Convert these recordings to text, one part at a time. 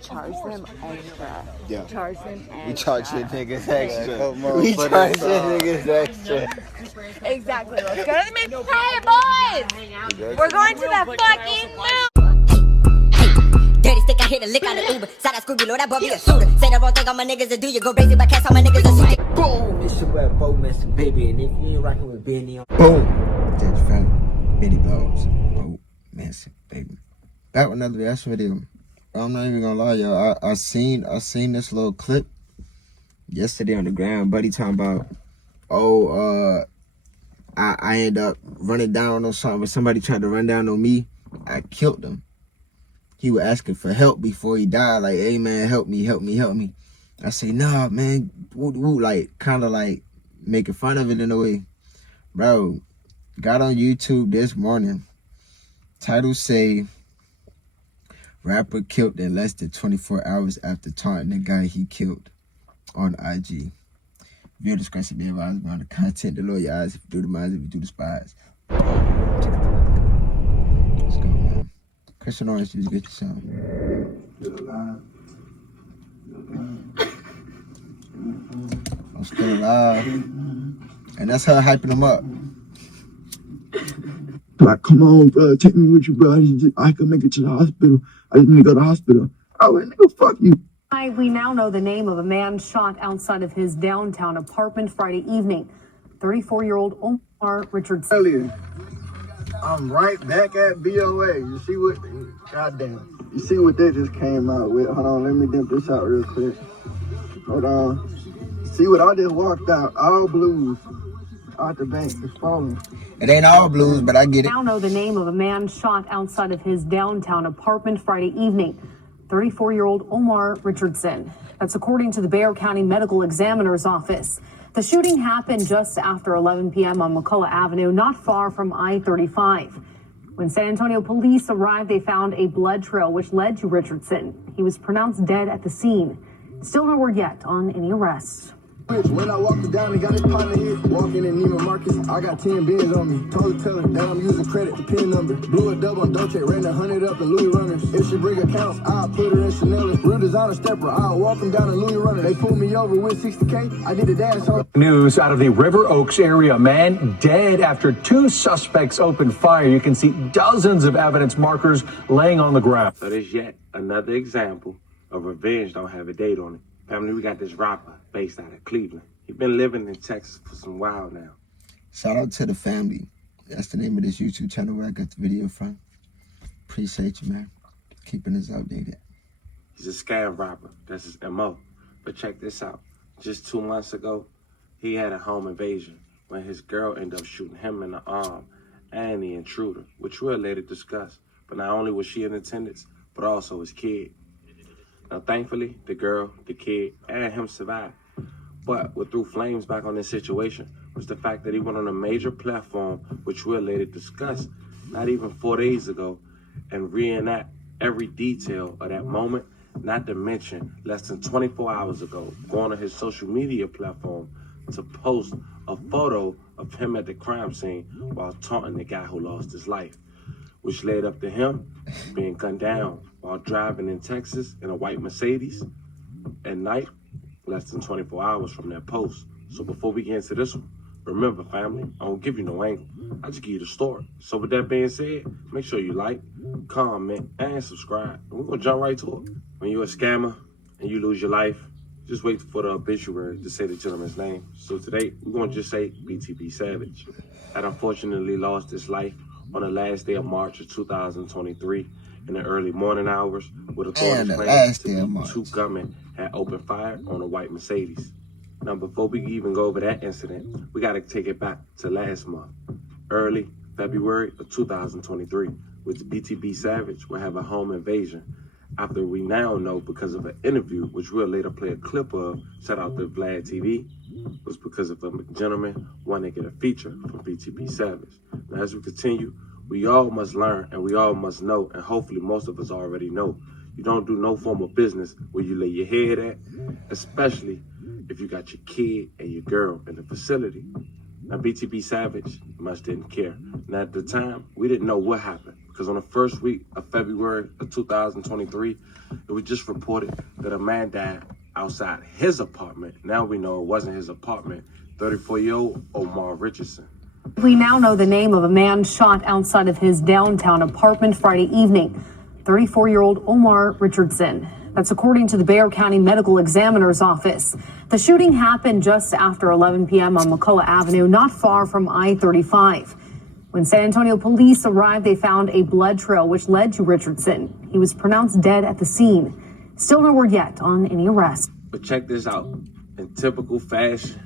charge them extra. Yeah. Charge them extra. We charge the niggas extra. We charge the niggas extra. Exactly. Let's go to the main. Hey, boys! We're going to the fucking moon! Dirty stick, I hit a lick out of Uber. Side I Scooby, Lord, that boy be a shooter. Say the wrong thing on my niggas to do, you go crazy, but cast all my niggas to shoot it. Boom! It's your boy Bo Messi, baby, and if you ain't rocking with Benny on. Boom! That's fat. Benny Blows. Bo Messi, baby. Back with another reaction video. I'm not even gonna lie, y'all. I seen this little clip yesterday on the ground. Buddy talking about, I end up running down on something. But somebody tried to run down on me. I killed him. He was asking for help before he died. Like, hey, man, help me, help me, help me. I say, nah, man. Woo, woo, like, kind of like making fun of it in a way. Bro, got on YouTube this morning. Title say, rapper killed in less than 24 hours after taunting the guy he killed on IG. Viewer discretion be advised on the content. The Lord your eyes if you do the minds, if you do the spies. Let's go, man. Christian Orange, just get your sound. I'm still alive. And that's her hyping him up. Like, come on, bro, take me with you, bro. I can make it to the hospital. I just need to go to the hospital. Oh, nigga, fuck you. We now know the name of a man shot outside of his downtown apartment Friday evening. 34-year-old Omar Richardson. Earlier, I'm right back at BOA. You see what? Goddamn. You see what they just came out with? Hold on, let me dump this out real quick. Hold on. See what I just walked out? All blues. Out the bank. It's falling. It ain't all blues, but I get it. Now know the name of a man shot outside of his downtown apartment Friday evening. 34-year-old Omar Richardson. That's according to the Bexar County Medical Examiner's Office. The shooting happened just after 11 p.m. on McCullough Avenue, not far from I-35. When San Antonio police arrived, they found a blood trail which led to Richardson. He was pronounced dead at the scene. Still no word yet on any arrests. When I walked down and got his partner here, walking in Neiman Marcus, I got 10 bins on me. Told the teller that I'm using credit to pin number. Blew a double on Dolce, ran 100 up in Louis Runners. If she bring accounts, I'll put her in Chanel. Real designer stepper, I'll walk him down in Louis Runners. They pulled me over with 60K, I did the dance on. News out of the River Oaks area. Man dead after two suspects opened fire. You can see dozens of evidence markers laying on the ground. So there's yet another example of revenge don't have a date on it. Family, we got this rapper based out of Cleveland. He's been living in Texas for some while now. Shout out to the family. That's the name of this YouTube channel where I got the video from. Appreciate you, man. Keeping us updated. He's a scam rapper. That's his MO. But check this out. Just 2 months ago, he had a home invasion when his girl ended up shooting him in the arm and the intruder, which we'll later discuss. But not only was she in attendance, but also his kid. Now, thankfully, the girl, the kid, and him survived. But what threw flames back on this situation was the fact that he went on a major platform, which we'll later discuss, not even 4 days ago, and reenact every detail of that moment, not to mention less than 24 hours ago, going on his social media platform to post a photo of him at the crime scene while taunting the guy who lost his life, which led up to him being gunned down while driving in Texas in a white Mercedes at night, less than 24 hours from that post. So before we get into this one, remember, family, I don't give you no angle. I just give you the story. So with that being said, make sure you like, comment, and subscribe. And we're going to jump right to it. When you're a scammer and you lose your life, just wait for the obituary to say the gentleman's name. So today, we're going to just say BTB Savage had unfortunately lost his life on the last day of March of 2023 in the early morning hours, with authorities claiming two gunmen had opened fire on a white Mercedes. Now, before we even go over that incident, we got to take it back to last month, early February of 2023, with the BTB Savage will have a home invasion after we now know, because of an interview, which we'll later play a clip of, shout out to Vlad TV, was because of a gentleman wanting to get a feature from BTB Savage. Now, as we continue, we all must learn and we all must know, and hopefully most of us already know, you don't do no form of business where you lay your head at, especially if you got your kid and your girl in the facility. Now, BTB Savage much didn't care. Now, at the time, we didn't know what happened, because on the first week of February of 2023, it was just reported that a man died outside his apartment. Now we know it wasn't his apartment. 34-year-old Omar Richardson. We now know the name of a man shot outside of his downtown apartment Friday evening. 34-year-old Omar Richardson. That's according to the Bexar County Medical Examiner's Office. The shooting happened just after 11 p.m. on McCullough Avenue, not far from I-35. When San Antonio police arrived, they found a blood trail which led to Richardson. He was pronounced dead at the scene. Still no word yet on any arrest. But check this out. In typical fashion,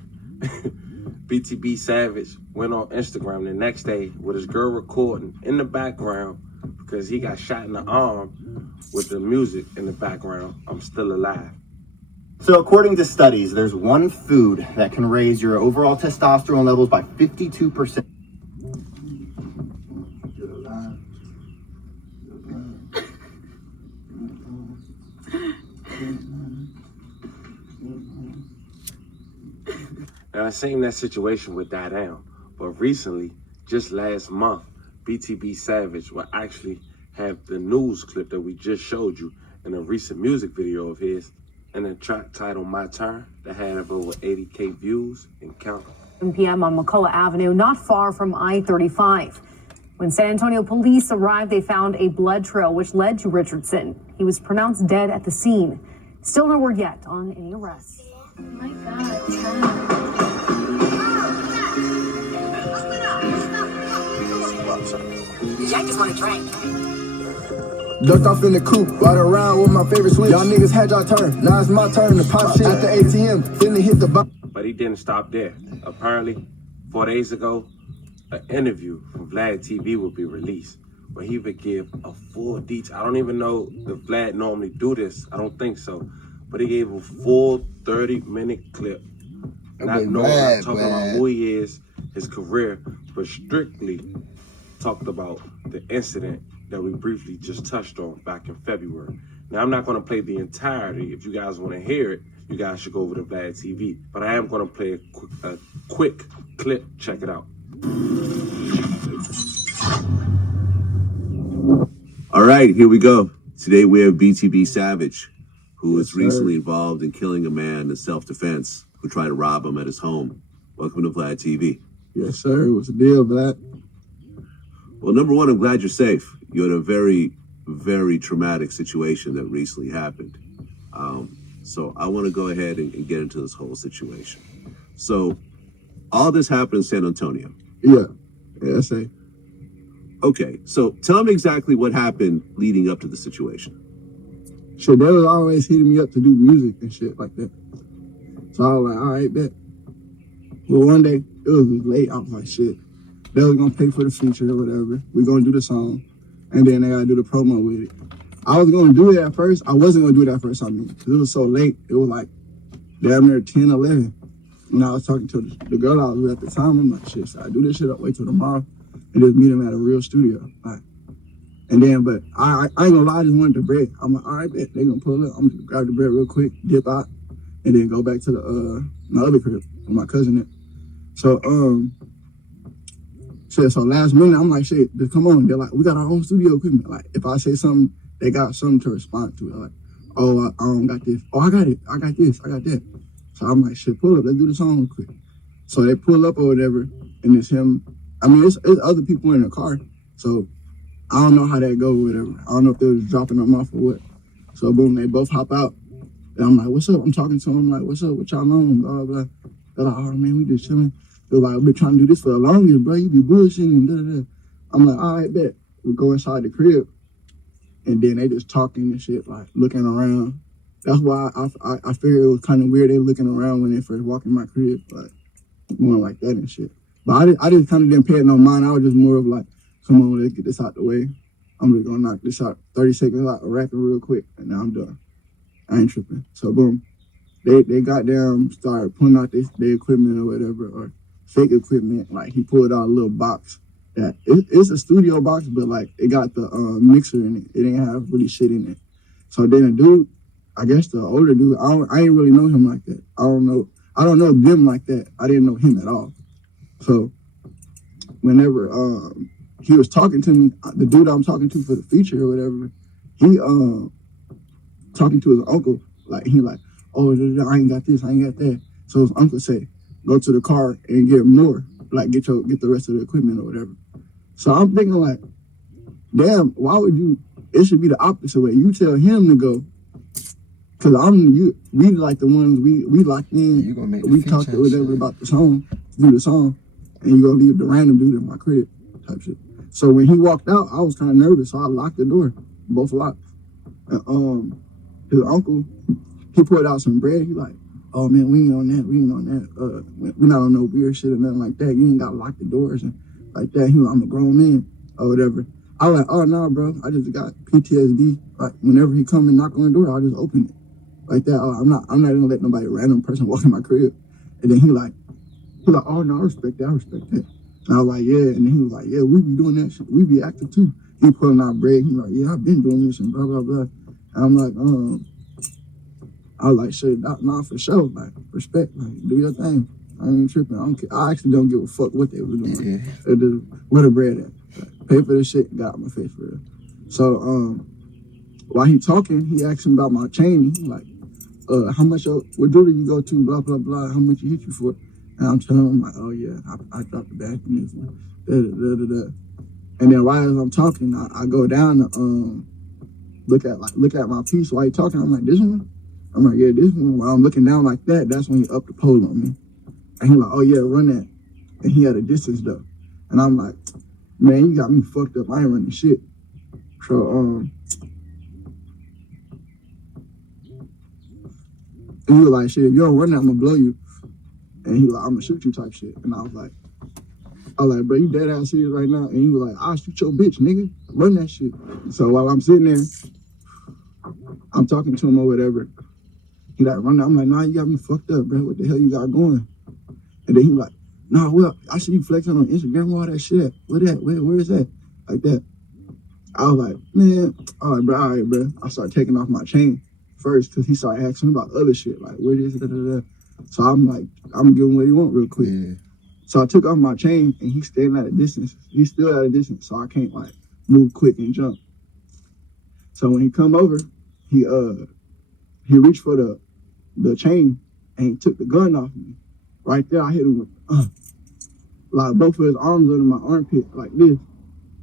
BTB Savage went on Instagram the next day with his girl recording in the background because he got shot in the arm with the music in the background, "I'm Still Alive." So according to studies, there's one food that can raise your overall testosterone levels by 52%. Now, it seemed that situation would die down, but recently, just last month, BTB Savage will actually have the news clip that we just showed you in a recent music video of his, and a track titled "My Turn" that had over 80K views and counting. 7 p.m. on McCullough Avenue, not far from I-35. When San Antonio police arrived, they found a blood trail which led to Richardson. He was pronounced dead at the scene. Still no word yet on any arrests. Oh my God. I just want to drink. Ducked off in the coupe, ride around with my favorite switch. Y'all niggas had y'all turn, now it's my turn to pop shit at the ATM. Finna hit the box. But he didn't stop there. Apparently, 4 days ago, an interview from Vlad TV would be released where he would give a full detail. I don't even know if Vlad normally do this. I don't think so. But he gave a full 30-minute clip. Not knowing, talking about who he is, his career, but strictly talked about the incident that we briefly just touched on back in February. Now, I'm not going to play the entirety. If you guys want to hear it, you guys should go over to Vlad TV. But I am going to play a quick clip. Check it out. All right, here we go. Today we have BTB Savage, who was recently involved in killing a man in self-defense who tried to rob him at his home. Welcome to Vlad TV. Yes, sir. What's the deal, Vlad? Well, number one, I'm glad you're safe. You had a very, very traumatic situation that recently happened. So I want to go ahead and get into this whole situation. So all this happened in San Antonio. Yeah, that's it. Okay, so tell me exactly what happened leading up to the situation. Shit, they was always hitting me up to do music and shit like that. So I was like, all right, bet. Well, one day, it was late. I was like, shit, they was going to pay for the feature or whatever. We going to do the song, and then they got to do the promo with it. I was going to do it at first. I wasn't going to do it at first, because it was so late. It was like damn near 10, 11. And I was talking to the girl I was with at the time. I'm like, shit, so I do this shit up, wait till tomorrow, and just meet him at a real studio. Like, and then, but I ain't gonna lie, I just wanted the bread. I'm like, all right, bet, they gonna pull up. I'm gonna grab the bread real quick, dip out, and then go back to the my other crib with my cousin there. So, so last minute, I'm like, shit, just come on. They're like, we got our own studio equipment. Like, if I say something, they got something to respond to. They're like, oh, I don't got this. Oh, I got it. I got this. I got that. So I'm like, shit, pull up. Let's do the song real quick. So they pull up or whatever, and it's him. I mean, it's other people in the car. So I don't know how that go or whatever. I don't know if they was dropping them off or what. So boom, they both hop out. And I'm like, what's up? I'm talking to them. I'm like, what's up? What y'all on? Blah, blah, blah. They're like, oh, man, we just chilling. They're like, we've been trying to do this for the longest, bro. You be bullshitting and da-da-da. I'm like, all right, bet. We go inside the crib. And then they just talking and shit, like looking around. That's why I figured it was kind of weird they looking around when they first walked in my crib, like going like that and shit. But I just kind of didn't pay it no mind. I was just more of like, come on, let's get this out the way. I'm just gonna knock this out 30 seconds out, rap it real quick, and now I'm done. I ain't tripping. So boom, they got down, started pulling out their equipment or whatever, or fake equipment. Like he pulled out a little box that it's a studio box, but like it got the mixer in it. It didn't have really shit in it. So then the dude, I guess the older dude, I ain't really know him like that. I don't know them like that. I didn't know him at all. So whenever he was talking to me, the dude I'm talking to for the feature or whatever, he talking to his uncle, like he like, oh, I ain't got this, I ain't got that. So his uncle said, go to the car and get more, like get the rest of the equipment or whatever. So I'm thinking like, damn, why would you? It should be the opposite way. You tell him to go, cause we like the ones we locked in. We talked or whatever about the song, do the song, and you gonna leave the random dude in my crib type shit. So when he walked out, I was kind of nervous, so I locked the door, both locked. And his uncle, he pulled out some bread. He like, oh man, we ain't on that. We not on no weird shit or nothing like that. You ain't gotta lock the doors and like that. He like, I'm a grown man or whatever. I was like, oh no, bro, I just got PTSD. Like whenever he come and knock on the door, I'll just open it. Like that. I'm not gonna let nobody random person walk in my crib. And then he like, oh no, I respect that. And I was like, yeah. And then he was like, yeah, we be doing that shit. We be active too. He pulling out bread. He like, yeah, I've been doing this and blah blah blah. And I'm like, I was like, shit, nah, for sure. Like, respect, like, do your thing. I ain't tripping. I don't care. I actually don't give a fuck what they were doing. Yeah. Where the bread at? Like, pay for this shit, got out my face for real. So, while he talking, he asked him about my chain. He like, how much, what dealer you go to, blah, blah, blah, how much you hit you for? And I'm telling him, like, oh yeah, I dropped the bag in this one. And then while I'm talking, I go down to, look at my piece while he talking. I'm like, this one? I'm like, yeah, this one. While I'm looking down like that, that's when he upped the pole on me. And he like, oh yeah, run that. And he had a distance though. And I'm like, man, you got me fucked up. I ain't running shit. So, and he was like, shit, if you don't run that, I'm gonna blow you. And he like, I'm gonna shoot you type shit. And I was like, bro, you dead ass serious right now? And he was like, I'll shoot your bitch, nigga. Run that shit. So while I'm sitting there, I'm talking to him or whatever. He like, run that. I'm like, nah, you got me fucked up, bro. What the hell you got going? And then he like, nah, well, I see you flexing on Instagram, where all that shit at? Where is that? Like that. I was like, man, all right, bro. I started taking off my chain first because he started asking about other shit, like, where is it? So I'm like, I'm giving what he want real quick. Yeah. So I took off my chain and he's staying at a distance. He's still at a distance, so I can't like move quick and jump. So when he come over, he reached for the chain and he took the gun off me. Right there, I hit him with like both of his arms under my armpit like this.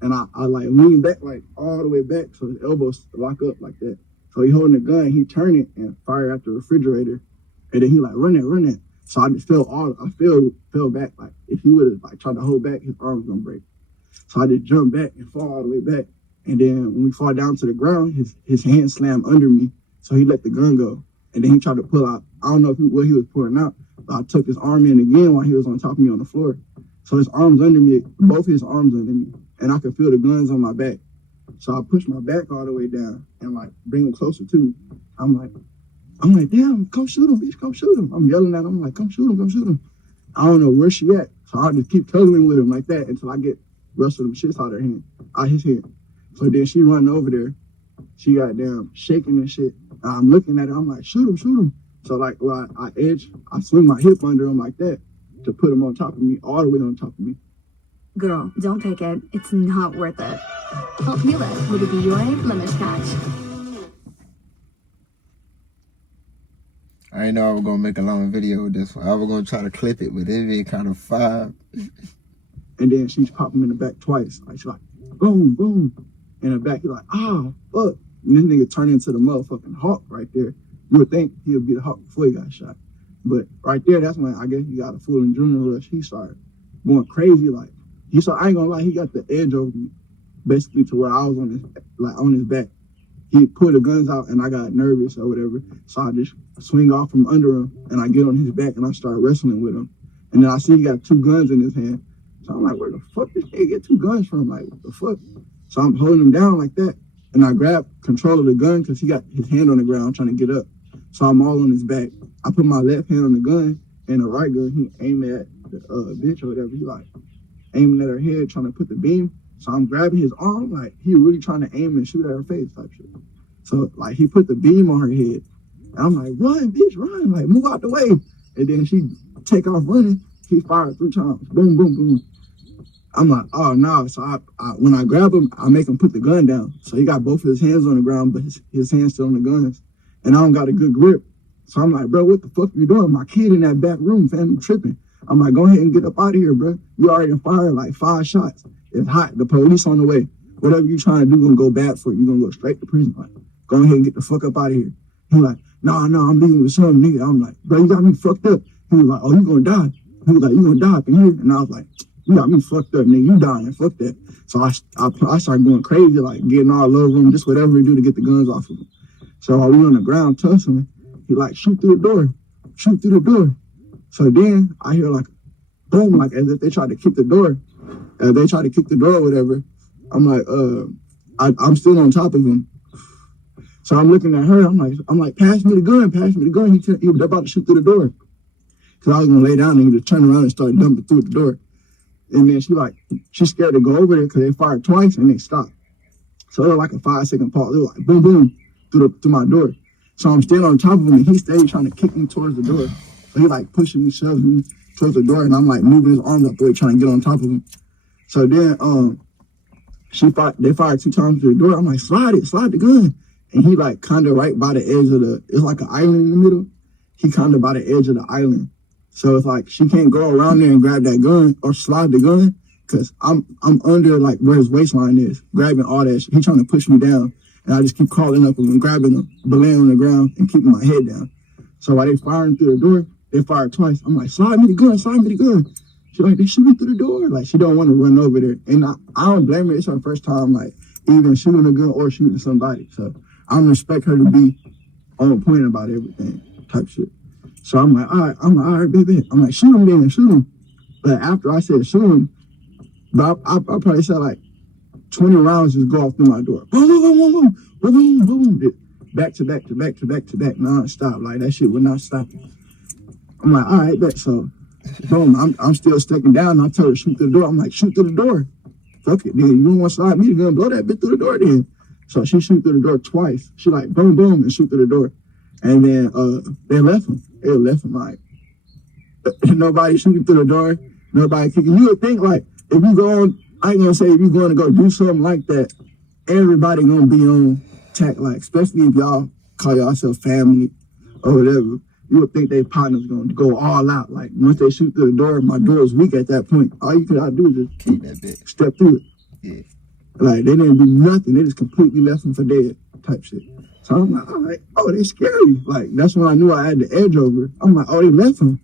And I like leaned back like all the way back so his elbows lock up like that. So he holding the gun, he turned it and fired at the refrigerator. And then he like, run that. So I just fell back. Like if he would have like tried to hold back, his arm was gonna break. So I just jumped back and fall all the way back. And then when we fall down to the ground, his hand slammed under me. So he let the gun go. And then he tried to pull out, I don't know what he was pulling out, but I took his arm in again while he was on top of me on the floor. So his arms under me, both his arms under me. And I could feel the guns on my back. So I pushed my back all the way down and like bring him closer to me. I'm like, damn, come shoot him, bitch, come shoot him. I'm yelling at him, I'm like, come shoot him. I don't know where she at. So I just keep tugging with him like that until I get the rest of them shits out of his hand. So then she run over there. She got down shaking and shit. And I'm looking at her, I'm like, shoot him. So like, well, I swing my hip under him like that to put him on top of me, all the way on top of me. Girl, don't take it. It's not worth it. Help you with a BUA blemish patch. I didn't know I was gonna make a long video with this one. I was gonna try to clip it, but it be kind of fire. And then she's popping in the back twice. Like she's like, boom, boom. In the back, you're like, fuck. And this nigga turned into the motherfucking Hawk right there. You would think he would be the Hawk before he got shot. But right there, that's when I guess he got a full adrenaline rush. He started going crazy. Like I ain't gonna lie, he got the edge over me, basically to where I was on his back. He pulled the guns out and I got nervous or whatever. So I just swing off from under him and I get on his back and I start wrestling with him. And then I see he got 2 guns in his hand. So I'm like, where the fuck did he get 2 guns from? Like, what the fuck? So I'm holding him down like that. And I grab control of the gun because he got his hand on the ground trying to get up. So I'm all on his back. I put my left hand on the gun and the right gun, he aimed at the bitch or whatever. He like aiming at her head, trying to put the beam. So I'm grabbing his arm, like he really trying to aim and shoot at her face type shit. So like he put the beam on her head. And I'm like, run, bitch, run, like move out the way. And then she take off running. He fired 3 times. Boom, boom, boom. I'm like, oh no. So I when I grab him, I make him put the gun down. So he got both of his hands on the ground, but his hands still on the guns. And I don't got a good grip. So I'm like, bro, what the fuck you doing? My kid in that back room, fam, I'm tripping. I'm like, go ahead and get up out of here, bro. You already fired like 5 shots. It's hot. The police on the way. Whatever you trying to do gonna go bad for you. You gonna go straight to prison. Like, go ahead and get the fuck up out of here. He like, no, I'm leaving with some nigga. I'm like, bro, you got me fucked up. He was like, oh, you gonna die. He was like, you gonna die up in here. And I was like, you got me fucked up, nigga. You dying. Fuck that. So I started going crazy, like getting all over him, just whatever to do to get the guns off of him. So while we on the ground tussling, he like, shoot through the door. Shoot through the door. So then I hear like, boom, like as if they tried to kick the door. They tried to kick the door or whatever. I'm like, I'm still on top of him. So I'm looking at her. I'm like, pass me the gun, pass me the gun. He was about to shoot through the door. Cause I was gonna lay down and he just turned around and started dumping through the door. And then she's scared to go over there because they fired twice and they stopped. So it was like a 5-second pause. It was like boom, boom through my door. So I'm still on top of him and he stayed trying to kick me towards the door. So he like pushing me, shoving me towards the door, and I'm like moving his arms up the way trying to get on top of him. So then they fired 2 times through the door. I'm like, slide the gun. And he like kind of right by the edge of it's like an island in the middle. He kind of by the edge of the island. So it's like she can't go around there and grab that gun or slide the gun because I'm under like where his waistline is, grabbing all that shit. He trying to push me down. And I just keep crawling up and grabbing him, laying on the ground and keeping my head down. So while they firing through the door, they fired twice. I'm like, slide me the gun. She's like, they shooting through the door. Like, she don't want to run over there. And I don't blame her. It's her first time, like, even shooting a gun or shooting somebody. So I don't expect her to be on point about everything type shit. So I'm like, all right, baby. I'm like, shoot him then, shoot him. But after I said shoot him, but I probably said like 20 rounds just go off through my door. Boom, boom, boom, boom, boom, boom, boom. Back to back, non-stop. Like, that shit would not stop. I'm like, all right, bet. So, boom, I'm still sticking down. And I tell her to shoot through the door. I'm like, shoot through the door. Fuck it, then. You don't want to slide me, you're going to blow that bitch through the door then. So she shoot through the door twice. She like, boom, boom, and shoot through the door. And then they left him. Like, nobody shooting through the door. Nobody kicking. You would think, like, if you go on, I ain't going to say if you're going to go do something like that, everybody going to be on attack, like, especially if y'all call yourself family or whatever. You would think they partners going to go all out. Like, once they shoot through the door, my door is weak at that point. All you could do is just keep that bitch, step through it. Yeah. Like, they didn't do nothing. They just completely left him for dead type shit. So I'm like, oh, they scary. Like, that's when I knew I had the edge over. I'm like, oh, they left him.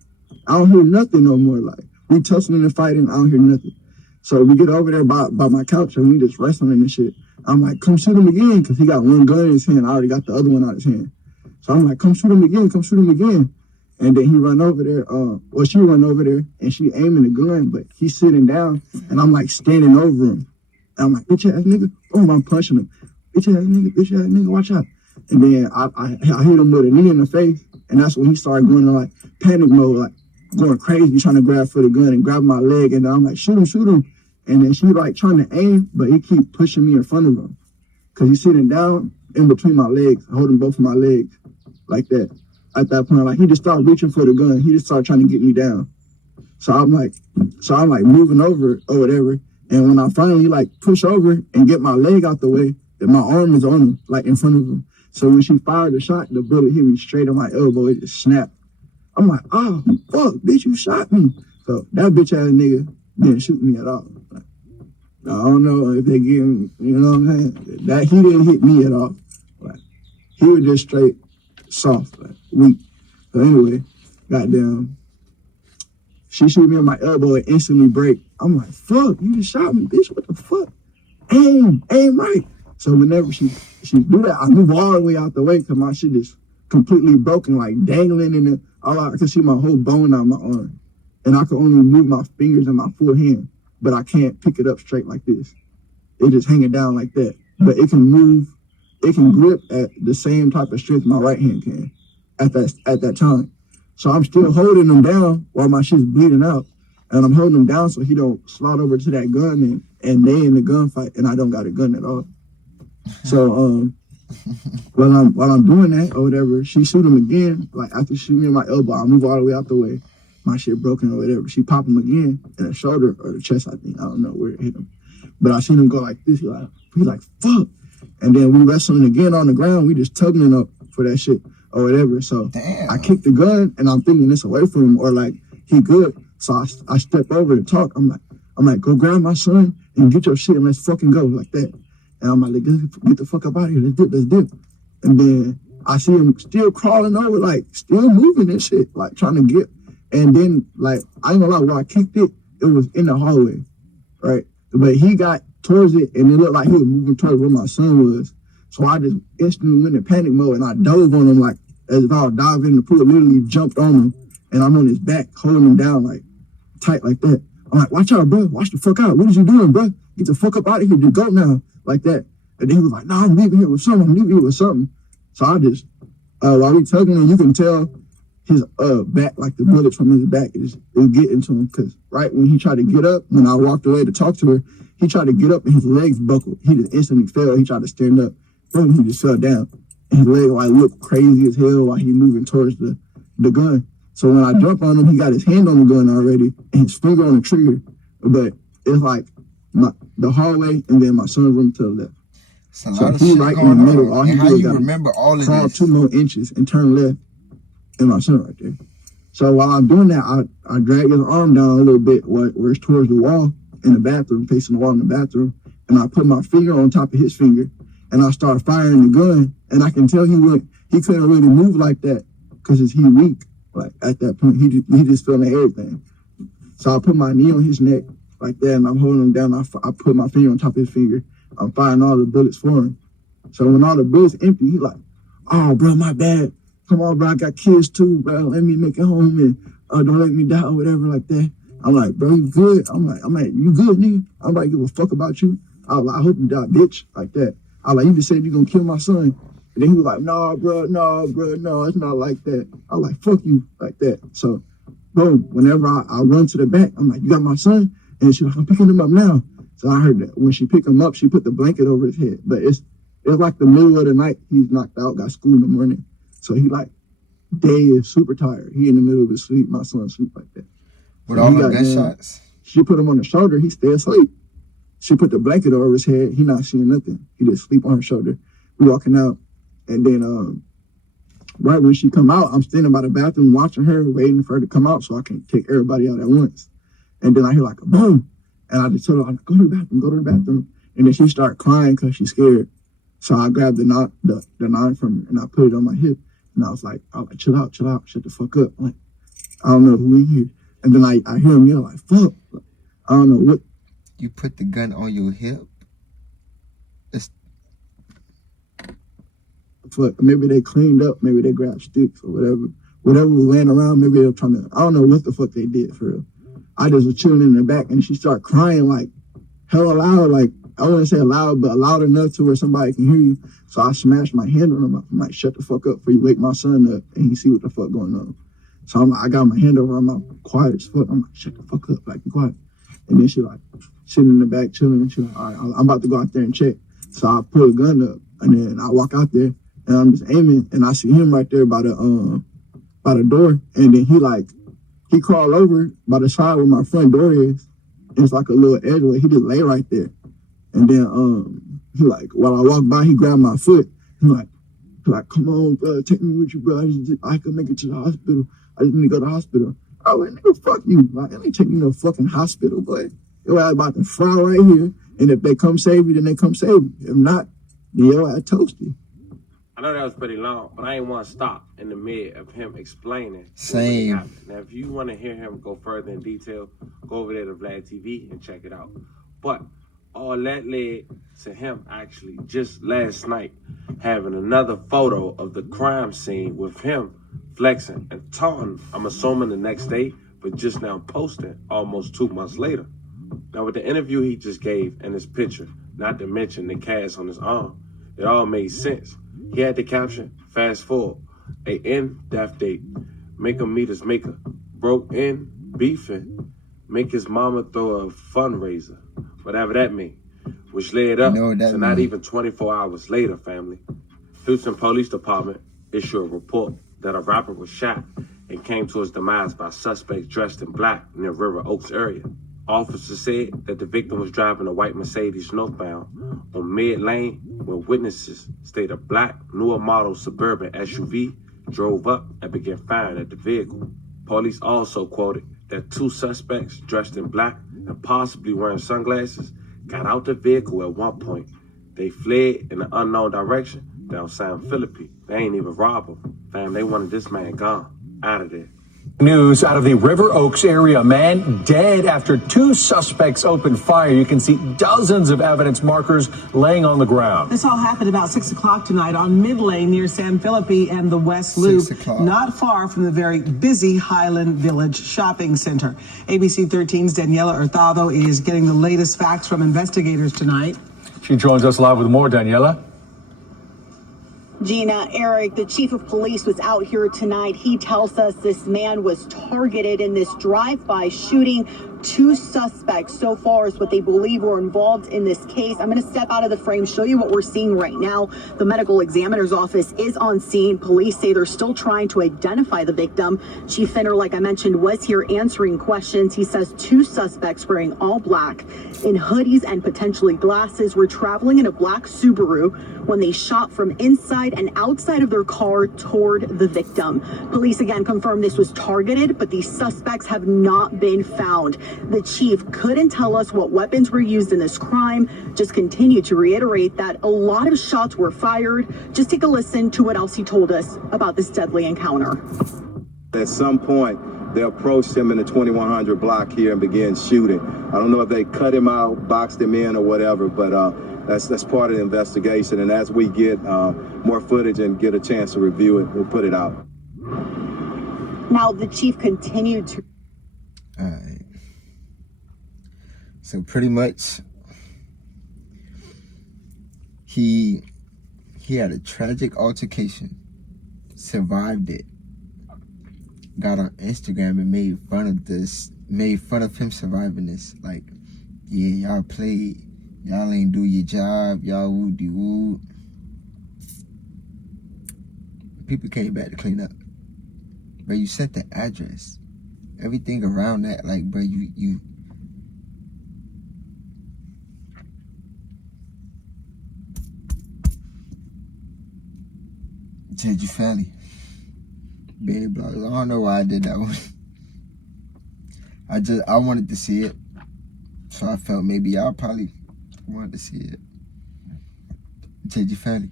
I don't hear nothing no more. Like, we tussling and fighting, I don't hear nothing. So we get over there by my couch and we just wrestling and shit. I'm like, come shoot him again, because he got one gun in his hand. I already got the other one out of his hand. So I'm like, come shoot him again. And then he run over there, she run over there and she aiming the gun, but he's sitting down and I'm like standing over him. And I'm like, bitch ass nigga. Boom, I'm punching him. Bitch ass nigga, watch out. And then I hit him with a knee in the face, and that's when he started going to like panic mode, like going crazy, trying to grab for the gun and grab my leg. And I'm like, shoot him. And then she like trying to aim, but he keep pushing me in front of him. Cause he's sitting down in between my legs, holding both of my legs like that. At that point, like he just started reaching for the gun. He just started trying to get me down. So I'm like moving over or whatever. And when I finally like push over and get my leg out the way, that my arm is on him, like in front of him. So when she fired the shot, the bullet hit me straight on my elbow. It just snapped. I'm like, oh, fuck, bitch, you shot me. So that bitch ass nigga didn't shoot me at all. Like, I don't know if they give him, you know what I'm saying? That he didn't hit me at all. Like, he was just straight soft, like weak. So anyway, goddamn, she shoot me on my elbow and instantly break. I'm like, fuck, you just shot me, bitch, what the fuck? Aim right. So whenever she do that, I move all the way out the way because my shit is completely broken, like dangling in it. All I can see my whole bone out my arm. And I can only move my fingers and my full hand, but I can't pick it up straight like this. It just hanging down like that. But it can move, it can grip at the same type of strength my right hand can at that time. So I'm still holding him down while my shit's bleeding out. And I'm holding him down so he don't slide over to that gun and they in the gunfight and I don't got a gun at all. So while I'm doing that or whatever, she shoot him again. Like after she shoot me in my elbow, I move all the way out the way. my shit broken or whatever. She popped him again in the shoulder or the chest, I think. I don't know where it hit him. But I seen him go like this. He like, fuck. And then we wrestling again on the ground. We just tugging him up for that shit or whatever. So I kicked the gun and I'm thinking this away from him or like he good. So I step over to talk. I'm like, go grab my son and get your shit and let's fucking go like that. And I'm like, get the fuck up out of here. Let's dip. And then I see him still crawling over, like still moving and shit, like trying to get. And then like, I ain't gonna lie, where I kicked it, it was in the hallway, right? But he got towards it and it looked like he was moving towards where my son was. So I just instantly went in panic mode and I dove on him like as if I was diving in the pool, literally jumped on him and I'm on his back holding him down like tight like that. I'm like, watch out, bro. Watch the fuck out. What is you doing, bro? Get the fuck up out of here. Just go now. Like that. And then he was like, nah, I'm leaving here with something. So I just, while we tugging him, you can tell his back, like the bullets from his back is getting to him. Because right when he tried to get up, when I walked away to talk to her, he tried to get up and his legs buckled. He just instantly fell. He tried to stand up. Boom, he just fell down. And his leg like looked crazy as hell while he moving towards the gun. So when I jump on him, he got his hand on the gun already and his finger on the trigger. But it's like the hallway and then my son's room to the left. So he right in the middle. All he did was crawl 2 more inches and turn left, and my son right there. So while I'm doing that, I drag his arm down a little bit where it's towards the wall in the bathroom, facing the wall in the bathroom, and I put my finger on top of his finger, and I start firing the gun, and I can tell he couldn't really move like that because he weak. Like at that point, he just feeling everything. So I put my knee on his neck like that, and I'm holding him down. I put my finger on top of his finger. I'm firing all the bullets for him. So when all the bullets empty, he like, oh, bro, my bad. Come on, bro, I got kids too, bro. Let me make it home and don't let me die or whatever like that. I'm like, bro, you good? I'm like, you good, nigga? I'm like, give a fuck about you. I was like, I hope you die, bitch, like that. I was like, you just said you're gonna kill my son. And then he was like, no, it's not like that. I was like, fuck you, like that. So, boom, whenever I run to the back, I'm like, you got my son? And she's like, I'm picking him up now. So I heard that when she picked him up, she put the blanket over his head. But it's like the middle of the night. He's knocked out, got school in the morning. So he like, day is super tired. He in the middle of his sleep. My son sleep like that. With all the gunshots? She put him on the shoulder. He stay asleep. She put the blanket over his head. He not seeing nothing. He just sleep on her shoulder. We walking out. And then right when she come out, I'm standing by the bathroom watching her, waiting for her to come out so I can take everybody out at once. And then I hear like a boom. And I just told her, go to the bathroom. And then she started crying because she's scared. So I grabbed the knife from her and I put it on my hip. And I was like, chill out, shut the fuck up. Like, I don't know who in here. And then I hear him yell like, fuck. I don't know what. You put the gun on your hip? Fuck, maybe they cleaned up, maybe they grabbed sticks or whatever was laying around, maybe they were trying to, I don't know what the fuck they did for real. I just was chilling in the back and she started crying like hella loud, like I wouldn't say loud, but loud enough to where somebody can hear you. So I smashed my hand on him. I'm like, shut the fuck up before you wake my son up and he see what the fuck going on. So I got my hand over him, I'm quiet as fuck. I'm like, shut the fuck up, like be quiet. And then she like sitting in the back chilling and she like, all right, I'm about to go out there and check. So I pull the gun up and then I walk out there and I'm just aiming and I see him right there by the door. And then he crawled over by the side where my front door is. And it's like a little edgeway. He just lay right there. And then he like, while I walk by, he grabbed my foot. He like, come on, bro, take me with you, bro. I can make it to the hospital. I just need to go to the hospital. Oh, nigga, fuck you. Like, I ain't taking you to no fucking hospital, boy. Your ass about to fry right here. And if they come save you, then they come save you. If not, then your ass toasty. I know that was pretty long, but I ain't want to stop in the mid of him explaining. Same. What happened. Now, if you want to hear him go further in detail, go over there to Vlad TV and check it out. But all that led to him actually just last night having another photo of the crime scene with him flexing and taunting, I'm assuming the next day, but just now posting almost 2 months later. Now with the interview he just gave and his picture, not to mention the cast on his arm, it all made sense. He had the caption, fast forward, a end death date, make him meet his maker, broke in, beefing, make his mama throw a fundraiser, whatever that means, which led up to not even 24 hours later, family. Houston Police Department issued a report that a rapper was shot and came to his demise by suspects dressed in black near River Oaks area. Officers said that the victim was driving a white Mercedes northbound on mid-lane when witnesses stated a black, newer model Suburban SUV drove up and began firing at the vehicle. Police also quoted that 2 suspects dressed in black and possibly wearing sunglasses got out the vehicle at one point. They fled in an unknown direction down San Felipe. They ain't even robbed him. Fam, they wanted this man gone, out of there. News out of the River Oaks area. A man dead after 2 suspects opened fire. You can see dozens of evidence markers laying on the ground. This all happened about 6 o'clock tonight on Mid Lane near San Felipe and the West Loop, not far from the very busy Highland Village shopping center. ABC 13's Daniela Hurtado is getting the latest facts from investigators tonight. She joins us live with more. Daniela. Gina, Eric, the chief of police was out here tonight. He tells us this man was targeted in this drive-by shooting. 2 suspects so far is what they believe were involved in this case. I'm going to step out of the frame, show you what we're seeing right now. The medical examiner's office is on scene. Police say they're still trying to identify the victim. Chief Finner, like I mentioned, was here answering questions. He says 2 suspects wearing all black in hoodies and potentially glasses were traveling in a black Subaru when they shot from inside and outside of their car toward the victim. Police again confirmed this was targeted, but these suspects have not been found. The chief couldn't tell us what weapons were used in this crime, just continued to reiterate that a lot of shots were fired. Just take a listen to what else he told us about this deadly encounter. At some point, they approached him in the 2100 block here and began shooting. I don't know if they cut him out, boxed him in or whatever, but that's part of the investigation. And as we get more footage and get a chance to review it, we'll put it out. Now, the chief continued to... All right. So pretty much, he had a tragic altercation, survived it, got on Instagram and made fun of him surviving this. Like, yeah, y'all played, y'all ain't do your job, y'all woody-woo. People came back to clean up. But you set the address, everything around that, like, bro, you Judge Felly, Benny Block. I don't know why I did that one. I wanted to see it, so I felt maybe y'all probably wanted to see it. Judge Felly,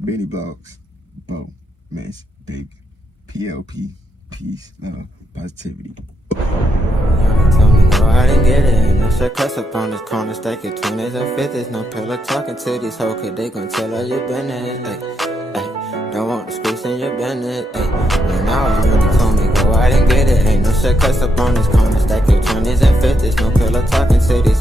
Benny Blocks, Bo, Mess, Baby, PLP, peace, love, positivity. Tell me go out and get it. No shit cuss up on this corner, stack it 20s and 50s. No pillow talking to these hoes, cause they gon' tell all your business. Don't want the space in your business. When I was really told me go out and get it. Ain't no shit cuss up on this corner, stack your 20s and 50s. No pillow talking to these